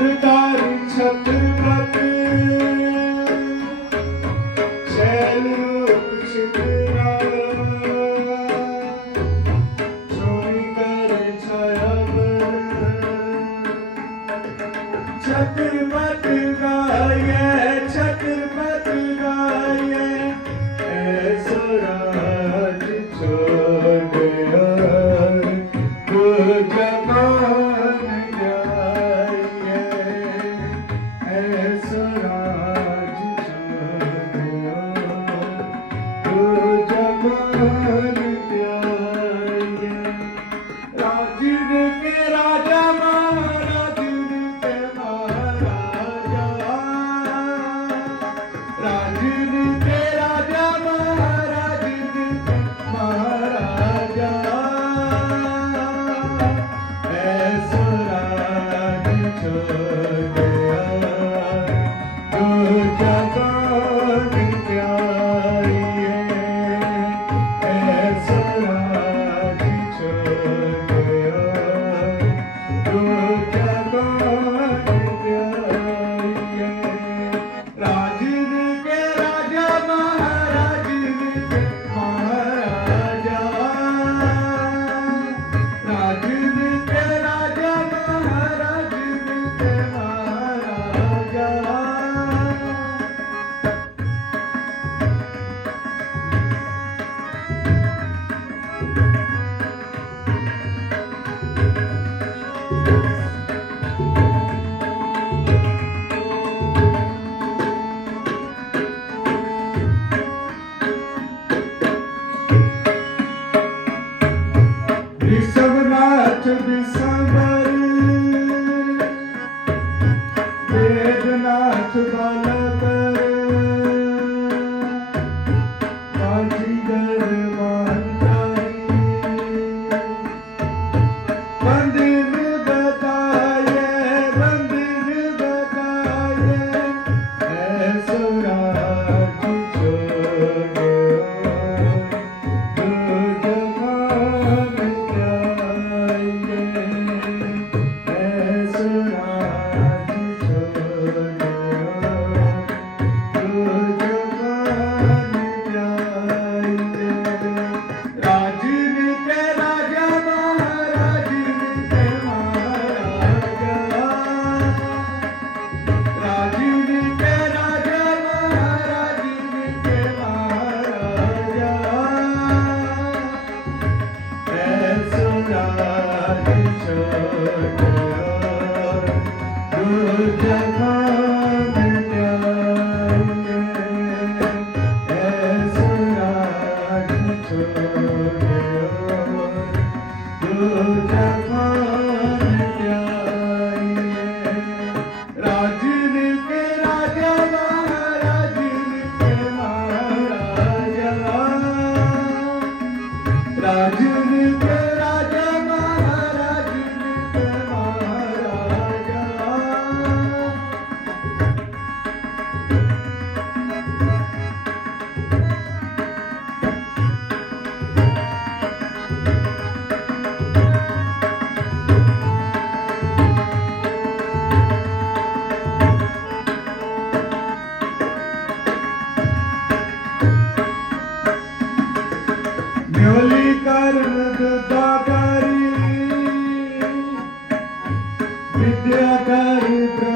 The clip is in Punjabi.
ਕਰਤਾਰੀ ਛਤਰਪਤੀ। ਸੈਲ ਰੂਪ ਸਿਤਰਾ ਸੋਹਣੀ ਕਰੇ ਛਾਇਆ ਬਰ। ਛਤਰਪਤੀ ਗਾਏ ਛਤਰਪਤੀ ਗਾਏ ਐਸੋ ਰਾਜ ਛੋੜਿਆ ਗੁਰਜਨਾ ਬੇਦਨਾਥ ਬਾਲ Thank you. para cair pra